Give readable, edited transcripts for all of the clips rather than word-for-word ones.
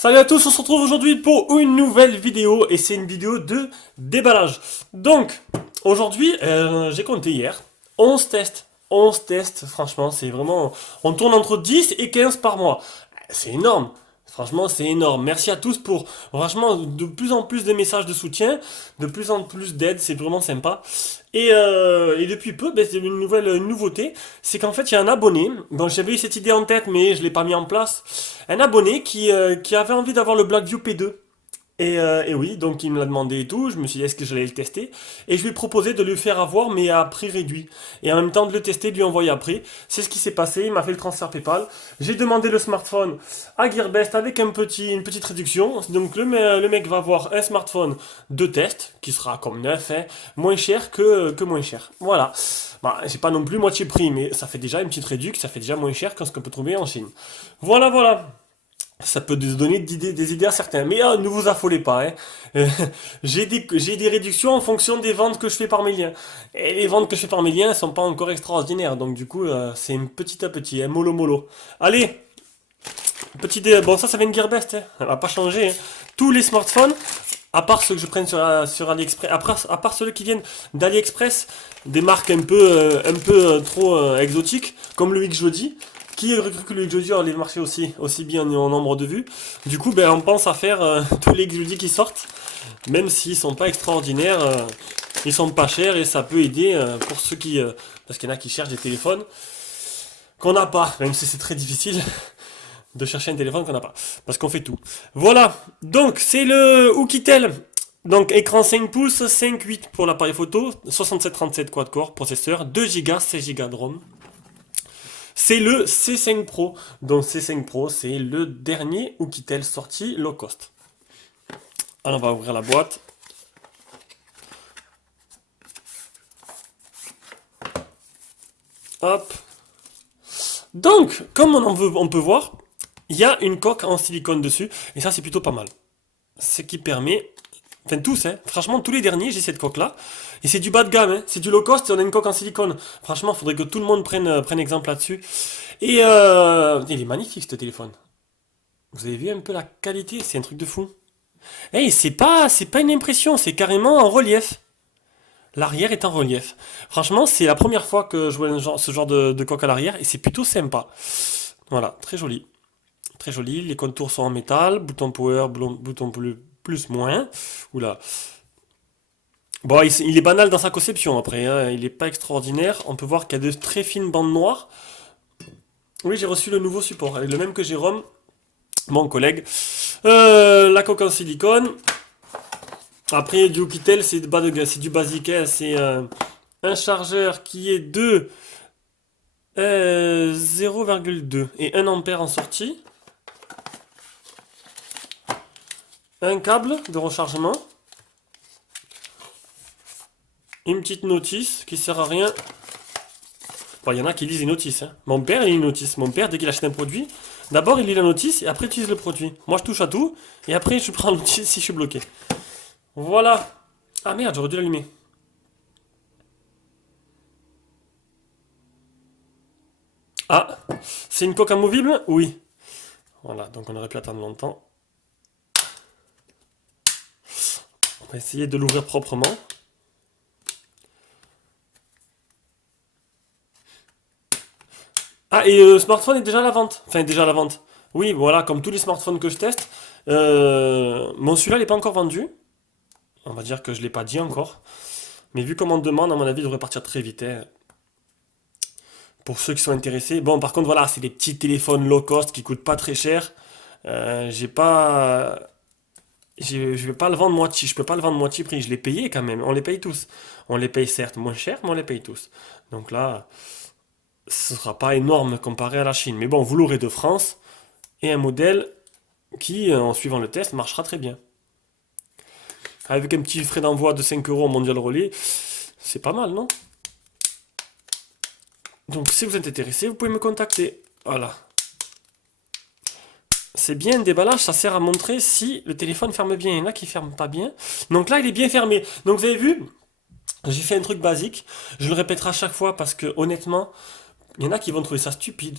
Salut à tous, on se retrouve aujourd'hui pour une nouvelle vidéo et c'est une vidéo de déballage. Donc, aujourd'hui, j'ai compté hier, 11 tests. 11 tests, franchement, c'est vraiment... On tourne entre 10 et 15 par mois. C'est énorme. Franchement, c'est énorme. Merci à tous pour, franchement, de plus en plus de messages de soutien, de plus en plus d'aide, c'est vraiment sympa. Et depuis peu, ben, c'est une nouveauté, c'est qu'en fait, il y a un abonné, dont j'avais eu cette idée en tête, mais je l'ai pas mis en place, un abonné qui avait envie d'avoir le Blackview P2. Et oui, donc il me l'a demandé et tout, je me suis dit est-ce que j'allais le tester, et je lui ai proposé de le faire avoir mais à prix réduit, et en même temps de le tester, de lui envoyer après. C'est ce qui s'est passé, il m'a fait le transfert PayPal, j'ai demandé le smartphone à Gearbest avec une petite réduction, donc le mec va avoir un smartphone de test, qui sera comme neuf, hein, moins cher que moins cher. Voilà. Bah, c'est pas non plus moitié prix, mais ça fait déjà une petite réduction, ça fait déjà moins cher que ce qu'on peut trouver en Chine. Voilà, voilà. Ça peut donner des idées à certains. Mais ne vous affolez pas. Hein. Euh, j'ai des réductions en fonction des ventes que je fais par mes liens. Et les ventes que je fais par mes liens ne sont pas encore extraordinaires. Donc du coup, c'est une petit à petit. Hein, mollo mollo. Allez, bon ça vient de Gearbest. Hein. Elle va pas changer. Hein. Tous les smartphones, à part ceux que je prenne sur AliExpress, à part ceux qui viennent d'AliExpress, des marques un peu trop exotiques, comme le X Jody, qui aurait cru que le X Jody allait marcher aussi bien en nombre de vues. Du coup, ben, on pense à faire tous les X Jody qui sortent, même s'ils sont pas extraordinaires, ils sont pas chers et ça peut aider pour ceux parce qu'il y en a qui cherchent des téléphones qu'on n'a pas, même si c'est très difficile de chercher un téléphone qu'on n'a pas. Parce qu'on fait tout. Voilà. Donc, c'est le Oukitel. Donc, écran 5 pouces, 5,8 pour l'appareil photo, 6737 quad-core, processeur, 2 Go, 16 Go de ROM. C'est le C5 Pro. Donc, C5 Pro, c'est le dernier Oukitel sorti low cost. Alors, on va ouvrir la boîte. Hop. Donc, comme on peut voir, il y a une coque en silicone dessus. Et ça, c'est plutôt pas mal. Ce qui permet... Enfin, tous, hein. Franchement, tous les derniers, j'ai cette coque-là. Et c'est du bas de gamme, hein. C'est du low cost et on a une coque en silicone. Franchement, il faudrait que tout le monde prenne exemple là-dessus. Et il est magnifique, ce téléphone. Vous avez vu un peu la qualité? C'est un truc de fou. Et c'est pas une impression, c'est carrément en relief. L'arrière est en relief. Franchement, c'est la première fois que je vois ce genre de coque à l'arrière et c'est plutôt sympa. Voilà, très joli. Très joli, les contours sont en métal, bouton power, bouton plus, moins. Oula. Bon, il est banal dans sa conception après, hein. Il n'est pas extraordinaire. On peut voir qu'il y a de très fines bandes noires. Oui, j'ai reçu le nouveau support, avec le même que Jérôme, mon collègue. La coque en silicone. Après, du Oukitel, c'est c'est du basique, hein. C'est un chargeur qui est de 0,2 et 1 ampère en sortie. Un câble de rechargement. Une petite notice qui sert à rien. Bon, il y en a qui lisent les notices. Hein. Mon père, il lit les notices. Mon père, dès qu'il achète un produit, d'abord il lit la notice et après il utilise le produit. Moi, je touche à tout et après je prends l'outil si je suis bloqué. Voilà. Ah merde, j'aurais dû l'allumer. Ah, c'est une coque amovible? Oui. Voilà, donc on aurait pu attendre longtemps. On va essayer de l'ouvrir proprement. Ah, et le smartphone est déjà à la vente. Enfin, déjà à la vente. Oui, voilà, comme tous les smartphones que je teste. Mon celui-là, il n'est pas encore vendu. On va dire que je ne l'ai pas dit encore. Mais vu comme on demande, à mon avis, il devrait partir très vite, hein. Pour ceux qui sont intéressés. Bon, par contre, voilà, c'est des petits téléphones low cost qui coûtent pas très cher. J'ai pas. Je vais pas le vendre moitié. Je peux pas le vendre moitié prix. Je l'ai payé quand même. On les paye tous. On les paye certes moins cher, mais on les paye tous. Donc là, ce sera pas énorme comparé à la Chine. Mais bon, vous l'aurez de France. Et un modèle qui, en suivant le test, marchera très bien. Avec un petit frais d'envoi de 5 euros en Mondial Relais, c'est pas mal, non? Donc, si vous êtes intéressé, vous pouvez me contacter. Voilà. C'est bien un déballage, ça sert à montrer si le téléphone ferme bien. Il y en a qui ferment pas bien. Donc là, il est bien fermé. Donc, vous avez vu, j'ai fait un truc basique. Je le répéterai à chaque fois parce que, honnêtement, il y en a qui vont trouver ça stupide.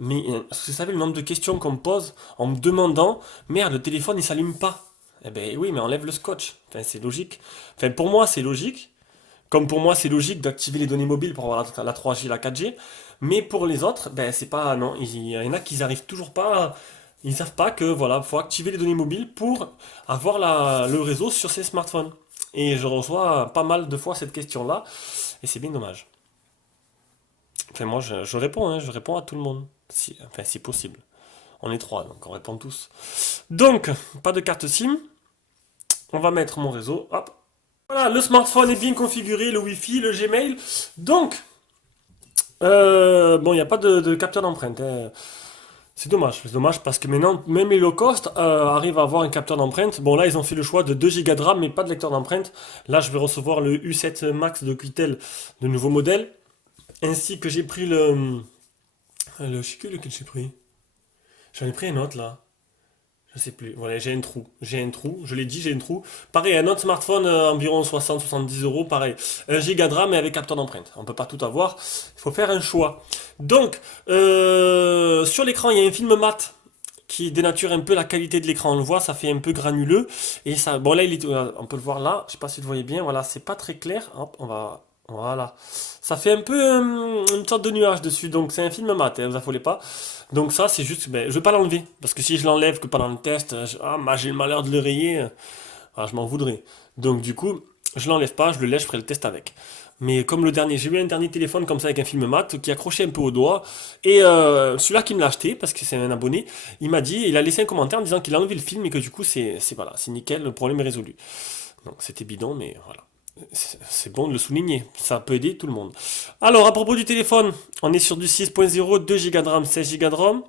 Mais vous savez le nombre de questions qu'on me pose en me demandant, merde, le téléphone il s'allume pas. Eh ben oui, mais enlève le scotch. Enfin, c'est logique. Enfin, pour moi, c'est logique. Comme pour moi, c'est logique d'activer les données mobiles pour avoir la 3G, la 4G. Mais pour les autres, ben c'est pas. Non, il y en a qui arrivent toujours pas. Ils savent pas que voilà, faut activer les données mobiles pour avoir le réseau sur ces smartphones. Et je reçois pas mal de fois cette question-là. Et c'est bien dommage. Enfin, moi, je réponds, hein, je réponds à tout le monde. Si, enfin, si possible. On est trois, donc on répond tous. Donc, pas de carte SIM. On va mettre mon réseau. Hop. Voilà, le smartphone est bien configuré, le Wi-Fi, le Gmail. Donc, bon, il n'y a pas de capteur d'empreinte, hein. C'est dommage parce que maintenant, même les low cost arrivent à avoir un capteur d'empreinte. Bon, là, ils ont fait le choix de 2 Go de RAM, mais pas de lecteur d'empreinte. Là, je vais recevoir le U7 Max de Quitel, de nouveau modèle. Ainsi que j'ai pris je sais plus lequel j'ai pris. J'en ai pris un autre là. Je sais plus. Voilà, j'ai un trou. J'ai un trou. Je l'ai dit, j'ai un trou. Pareil, un autre smartphone, environ 60-70 euros. Pareil. 1 Go de RAM mais avec capteur d'empreinte. On peut pas tout avoir. Il faut faire un choix. Donc, sur l'écran, il y a un film mat qui dénature un peu la qualité de l'écran. On le voit, ça fait un peu granuleux. Et ça, bon là, on peut le voir là. Je sais pas si vous le voyez bien. Voilà, c'est pas très clair. Hop, voilà. Ça fait un peu une sorte de nuage dessus. Donc c'est un film mat, hein, vous affolez pas. Donc ça, c'est juste, ben, je vais pas l'enlever. Parce que si je l'enlève que pendant le test, j'ai le malheur de le rayer, je m'en voudrais. Donc du coup, je l'enlève pas, je le laisse, je ferai le test avec. Mais comme le dernier, j'ai eu un dernier téléphone comme ça avec un film mat qui accrochait un peu au doigt. Et celui-là qui me l'a acheté, parce que c'est un abonné, il a laissé un commentaire en disant qu'il a enlevé le film et que du coup voilà, c'est nickel, le problème est résolu. Donc c'était bidon, mais voilà. C'est bon de le souligner, ça peut aider tout le monde. Alors, à propos du téléphone, on est sur du 6.0, 2 Go de RAM, 16 Go de ROM.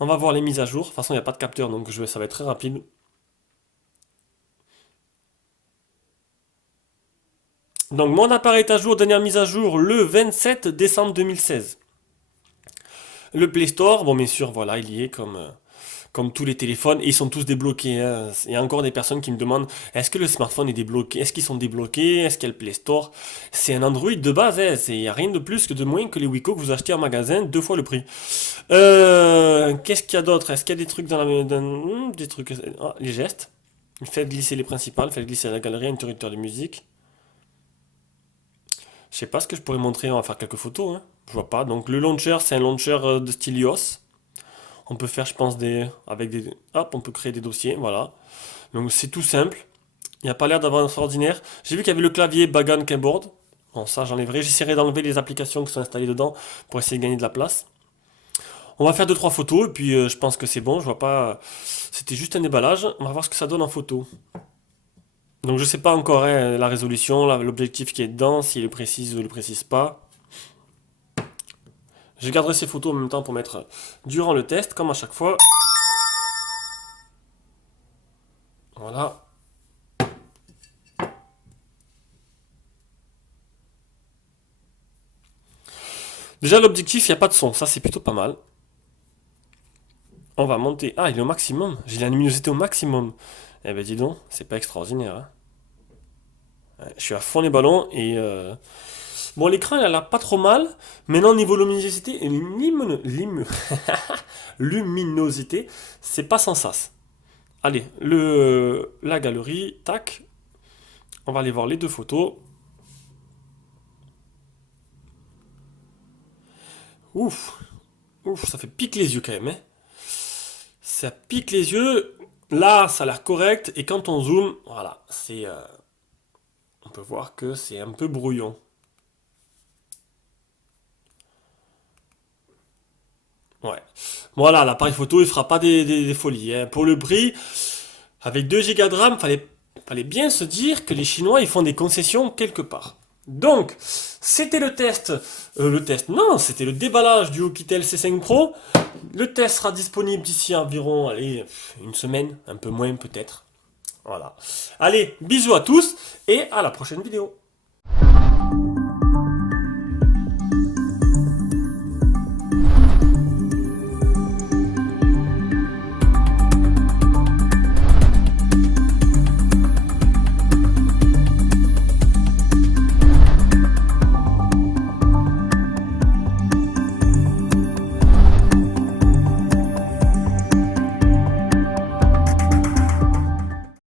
On va voir les mises à jour. De toute façon, il n'y a pas de capteur, donc ça va être très rapide. Donc, mon appareil est à jour, dernière mise à jour, le 27 décembre 2016. Le Play Store, bon, bien sûr, voilà, il y est comme tous les téléphones, et ils sont tous débloqués, hein. Il y a encore des personnes qui me demandent, est-ce que le smartphone est débloqué? Est-ce qu'ils sont débloqués? Est-ce qu'il y a le Play Store? C'est un Android de base, hein. Il n'y a rien de plus que de moins que les Wiko que vous achetez en magasin, 2 fois le prix. Qu'est-ce qu'il y a d'autre? Est-ce qu'il y a des trucs des trucs... les gestes. Faites glisser les principales, faites glisser la galerie, interrupteur de musique. Je sais pas ce que je pourrais montrer, on va faire quelques photos, hein. Je vois pas. Donc le launcher, c'est un launcher de style iOS. On peut faire, je pense, hop, on peut créer des dossiers, voilà. Donc c'est tout simple. Il n'y a pas l'air d'avoir un extraordinaire. J'ai vu qu'il y avait le clavier Bag on Keyboard. Bon, ça j'enlèverai. J'essaierai d'enlever les applications qui sont installées dedans pour essayer de gagner de la place. On va faire deux trois photos et puis je pense que c'est bon. Je vois pas. C'était juste un déballage. On va voir ce que ça donne en photo. Donc je sais pas encore hein, la résolution, l'objectif qui est dedans, s'il le précise ou il le précise pas. Je garderai ces photos en même temps pour mettre durant le test, comme à chaque fois. Voilà. Déjà l'objectif, il n'y a pas de son, ça c'est plutôt pas mal. On va monter. Ah, il est au maximum. J'ai la luminosité au maximum. Eh ben dis donc, c'est pas extraordinaire, hein. Ouais, je suis à fond les ballons et bon, l'écran il a l'air pas trop mal. Maintenant, niveau luminosité, luminosité, c'est pas sans sas. Allez, la galerie, tac. On va aller voir les deux photos. Ouf, ouf, ça fait pique les yeux quand même, hein. Ça pique les yeux. Là, ça a l'air correct. Et quand on zoome, voilà, on peut voir que c'est un peu brouillon. Ouais. Voilà, l'appareil photo, il fera pas des folies, hein. Pour le prix, avec 2 Go de RAM, fallait bien se dire que les Chinois, ils font des concessions quelque part. Donc, c'était non, c'était le déballage du Oukitel C5 Pro. Le test sera disponible d'ici environ, allez, une semaine, un peu moins peut-être. Voilà. Allez, bisous à tous et à la prochaine vidéo.